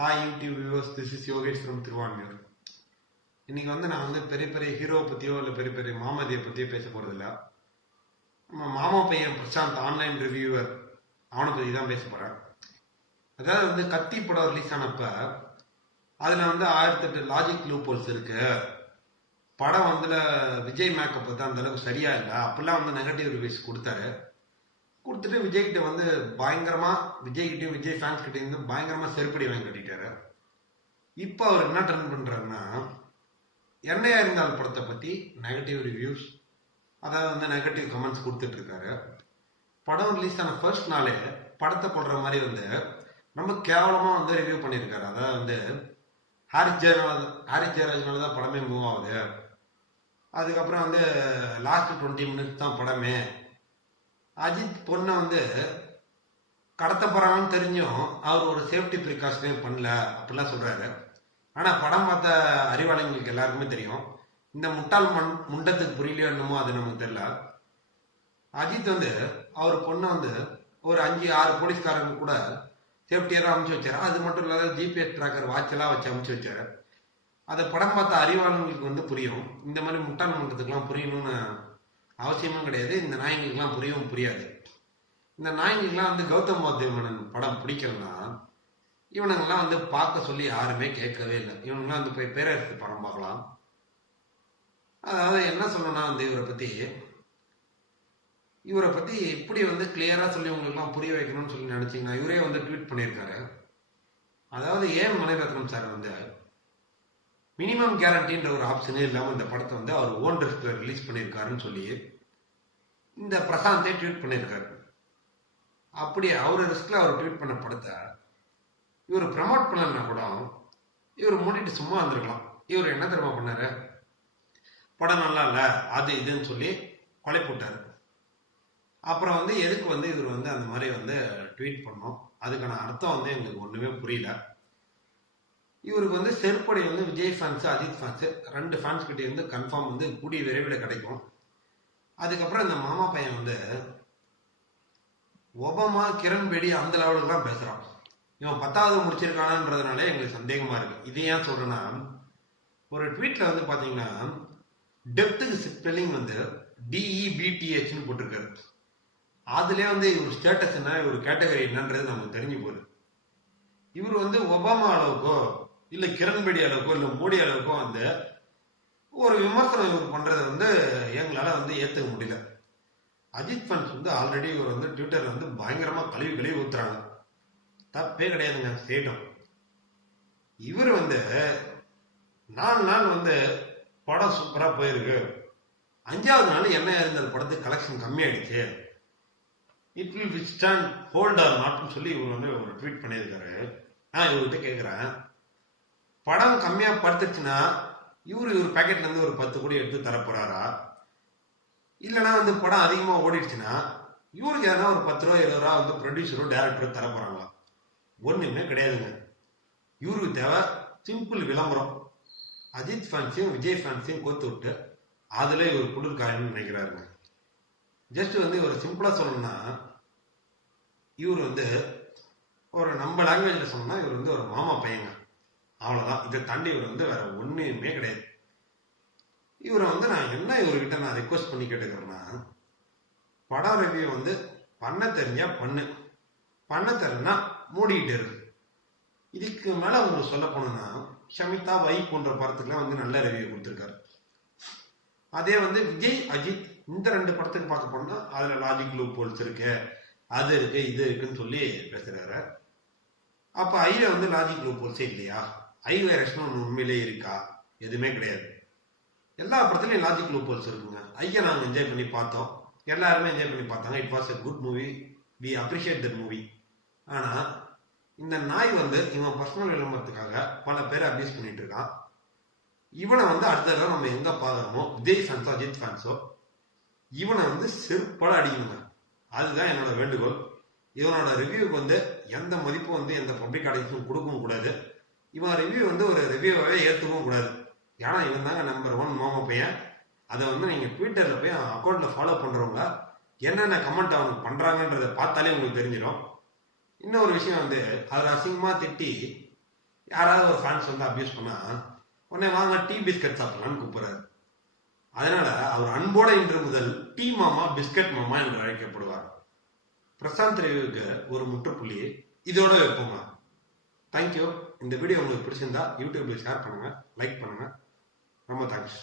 Hi YouTube viewers, this is Yogesh from Thiruvanmiyur. இன்னைக்கு நான் பெரிய பெரிய ஹீரோவை பற்றியோ இல்லை பெரிய பெரிய மாமதியை பற்றியோ பேச போகிறதில்ல. நம்ம மாமா பையன் பிரசாந்த், ஆன்லைன் ரிவ்யூவர், அவனை பற்றி தான் பேச போகிறேன். அதாவது கத்தி படம் ரிலீஸ் ஆனப்ப அதில் 1008 லாஜிக் லூப்போல்ஸ் இருக்கு. படம் விஜய் மேக்கப் வந்து அந்த அளவுக்கு சரியா இல்லை, அப்பெல்லாம் நெகட்டிவ் ரிவ்யூஸ் கொடுத்தாரு. கொடுத்துட்டு விஜய்கிட்ட பயங்கரமா விஜய்கிட்டையும் விஜய் ஃபேன்ஸ் கிட்ட இருந்து பயங்கரமா செருப்படி வாங்கி கட்டிட்டாரு. இப்போ அவர் என்ன ட்ரெண்ட் பண்றாருன்னா, என்னையா இருந்தால் படத்தை பத்தி நெகட்டிவ் ரிவ்யூஸ், அதாவது நெகட்டிவ் கமெண்ட்ஸ் கொடுத்துட்டு இருக்காரு. படம் ரிலீஸ் ஆன ஃபர்ஸ்ட் நாளே படத்தை போடுற மாதிரி ரொம்ப கேவலமா ரிவ்யூ பண்ணியிருக்காரு. அதாவது ஹாரிஸ் ஜெயராஜனால தான் படமே மூவ் ஆகுது, அதுக்கப்புறம் லாஸ்ட் 20 மினிட்ஸ் தான் படமே, அஜித் பொண்ணை கடத்த போறாங்கன்னு தெரிஞ்சும் அவர் ஒரு சேஃப்டி ப்ரிகாஷனே பண்ணல அப்படிலாம் சொல்றாரு. ஆனா படம் பார்த்த அறிவாளிகளுக்கு எல்லாருக்குமே தெரியும், இந்த முட்டாள் முண்டத்துக்கு புரியலையோ என்னமோ அது நமக்கு தெரியல. அஜித் அவர் பொண்ணை ஒரு 5-6 போலீஸ்காரங்க கூட சேஃப்டியா தான் அமுச்சு வச்சாரு. அது மட்டும் இல்லாத ஜிபிஎஸ் ட்ராக்கர் வாட்ச் எல்லாம் வச்சு அமுச்சு வச்சாரு. அதை படம் பார்த்த அறிவாளர்களுக்கு புரியும். இந்த மாதிரி முட்டாள் முண்டத்துக்குலாம் புரியணும்னு அவசியமும் கிடையாது, இந்த நாயங்களுக்கெல்லாம் புரியவும் புரியாது. இந்த நாயங்களுக்கெல்லாம் கௌதம் வாசுதேவன் படம் பிடிக்கலன்னா இவனுங்கெல்லாம் பார்க்க சொல்லி யாருமே கேட்கவே இல்லை. இவனுங்கெல்லாம் போய் பேரரசு படம் பார்க்கலாம். அதாவது என்ன சொல்லணும்னா இவரை பத்தி இப்படி கிளியரா சொல்லி உங்களுக்குலாம் புரிய வைக்கணும்னு சொல்லி நினைச்சீங்கன்னா, இவரே ட்வீட் பண்ணியிருக்காரு. அதாவது ஏன் மணிரத்னம் சார் மினிமம் கேரண்டின்ற ஒரு ஆப்ஷனே இல்லாமல் இந்த படத்தை அவர் ஓன் ரிஸ்க்ல ரிலீஸ் பண்ணியிருக்காருன்னு சொல்லி இந்த பிரசாந்தே ட்வீட் பண்ணியிருக்காரு. அப்படி அவர் ரிஸ்க்ல அவர் ட்வீட் பண்ண படத்தை இவர் ப்ரமோட் பண்ணலன்னா கூட இவர் மூடிட்டு சும்மா வந்திருக்கலாம். இவர் என்ன தெரியுமா பண்ணாரு, படம் நல்லா இல்லை அது இதுன்னு சொல்லி கொலை போட்டாரு. அப்புறம் எதுக்கு இவர் அந்த மாதிரி ட்வீட் பண்ணோம், அதுக்கான அர்த்தம் எங்களுக்கு ஒண்ணுமே புரியல. இவருக்கு செருப்படை Vijay fans, Ajith fans, 2 fans கிட்டே கன்ஃபார்ம் கூடிய விரைவில் கிடைக்கும். அதுக்கப்புறம் இந்த மாமா பையன் ஒபாமா, கிரண் பேடி அந்த லெவலுக்கு தான் பேசுறான். இவன் 10வது முடிச்சிருக்கானன்றதுனால எங்களுக்கு சந்தேகமா இருக்கு. இது ஏன் சொல்றேன்னா, ஒரு ட்வீட்ல பாத்தீங்கன்னா டெப்த்துக்கு ஸ்பெல்லிங் DEBTHன்னு போட்டிருக்காரு. அதுல இவர் ஸ்டேட்டஸ் என்ன, இவர் கேட்டகரி என்னன்றது நமக்கு தெரிஞ்சு போகுது. இவர் ஒபாமா அளவுக்கோ இல்ல கிரண்பேடி அளவுக்கோ இல்ல மோடி அளவுக்கோ ஒரு விமர்சனம் இவர் பண்றதை எங்களால ஏத்துக்க முடியல. அஜித் ஃபேன்ஸ் ஆல்ரெடி இவர் ட்விட்டர்ல பயங்கரமா கழுவி ஊத்துறாங்க. தப்பே கிடையாதுங்க, செய்யட்டும். இவர் 4 நாள் படம் சூப்பரா போயிருக்கு, 5வது நாள் என்ன இருந்தது படத்துக்கு கலெக்ஷன் கம்மியாயிடுச்சு, it will withstand hold or நாட்னு சொல்லி இவர் ஒரு ட்வீட் பண்ணியிருக்காரு. நான் இவர்கிட்ட கேட்குறேன், படம் கம்மியா படுத்துச்சுன்னா இவர் பேக்கெட்ல ஒரு 10 கோடி எடுத்து தரப்போறாரா, இல்லைன்னா படம் அதிகமா ஓடிடுச்சுன்னா இவருக்கு எதனா ஒரு 10 ரூபா 20 ரூபா ப்ரொடியூசரோ டைரக்டரோ தர போறாங்களா? ஒண்ணுமே கிடையாதுங்க. இவருக்கு தேவை சிம்பிள் விளம்பரம். அஜித் ஃபேன்ஸையும் விஜய் ஃபேன்ஸையும் கோத்து விட்டு அதுல இவர் குளிர்காயன்னு நினைக்கிறாருங்க. ஜஸ்ட் ஒரு சிம்பிளா சொல்லணும்னா, இவர் ஒரு நம்ம லாங்குவேஜ்ல சொன்னா இவர் ஒரு மாமா பையங்க, அவ்வளவுதான். இதை தாண்டி இவர் வேற ஒண்ணுமே கிடையாது. இவரை நான் என்ன இவர்கிட்ட நான் ரிக்வஸ்ட் பண்ணி கேட்டுக்கிறேன்னா, படம் ரிவ்யூ பண்ண தெரிஞ்சா பண்ண தெரியலன்னா மூடிக்கிட்டு இருக்கு. இதுக்கு மேல உங்களுக்கு சொல்ல போனா, ஷமிதா வை போன்ற படத்துக்குலாம் நல்ல ரிவ்யூ கொடுத்துருக்காரு. அதே விஜய் அஜித் இந்த 2 படத்துக்கு பார்க்க போனா அதுல லாஜிக் லூப் ஹோல்ஸ் இருக்கு, அது இருக்கு, இது இருக்குன்னு சொல்லி பேசுறாரு. அப்ப ஐல லாஜிக் லூப் ஹோல்ஸே இல்லையா? ஐ வைரஸ்னு ஒன்று உண்மையிலே இருக்கா? எதுவுமே கிடையாது. எல்லா படத்துலயும் லாஜிக் லூப் ஹோல்ஸ் இருக்குங்க. ஐயா நாங்க என்ஜாய் பண்ணி பார்த்தோம், எல்லாருமே என்ஜாய் பண்ணி பார்த்தாங்க. It was a good movie, we appreciate that movie. ஆனா இந்த நாய் இவன் பர்சனல் விளம்பரத்துக்காக பல பேரை அபியூஸ் பண்ணிட்டு இருக்கான். இவனை அடுத்த தடவை நம்ம எங்க பாக்குறோமோ, விஜய் ஃபேன்ஸோ அஜித் ஃபேன்ஸோ, இவனை செருப்பட அடிக்கணுங்க. அதுதான் என்னோட வேண்டுகோள். இவனோட ரிவ்யூக்கு எந்த மதிப்பும் எந்த பப்ளிக் ஆடியன்ஸும் கொடுக்கவும் கூடாது. இவன் ரிவ்யூ ஒரு ரிவ்யூவாவே ஏத்துக்கவும் கூடாது. ஏன்னா இவன் தாங்க நம்பர் 1 மாமா பையன். அதை நீங்க ட்விட்டர்ல போய் அக்கௌண்ட்ல ஃபாலோ பண்றவங்க என்னென்ன கமெண்ட் அவனுக்கு பண்றாங்கன்றதை பார்த்தாலே உங்களுக்கு தெரிஞ்சிடும். இன்னொரு விஷயம் அவர் அசிங்கமா திட்டி யாராவது ஒரு ஃபேன்ஸ் வந்து அபியூஸ் பண்ணா உடனே வாங்க டீ பிஸ்கட் சாப்பிடலான்னு கூப்பிடுறாரு. அதனால அவர் அன்போட இன்று முதல் டீ மாமா பிஸ்கட் மாமா என்று அழைக்கப்படுவார். பிரசாந்த் ரிவ்யூக்கு ஒரு முற்றுப்புள்ளி இதோட வைப்போங்க. தேங்க்யூ. இந்த வீடியோ உங்களுக்கு பிடிச்சிருந்தா யூடியூப்ல ஷேர் பண்ணுங்க, லைக் பண்ணுங்க. ரொம்ப தேங்க்ஸ்.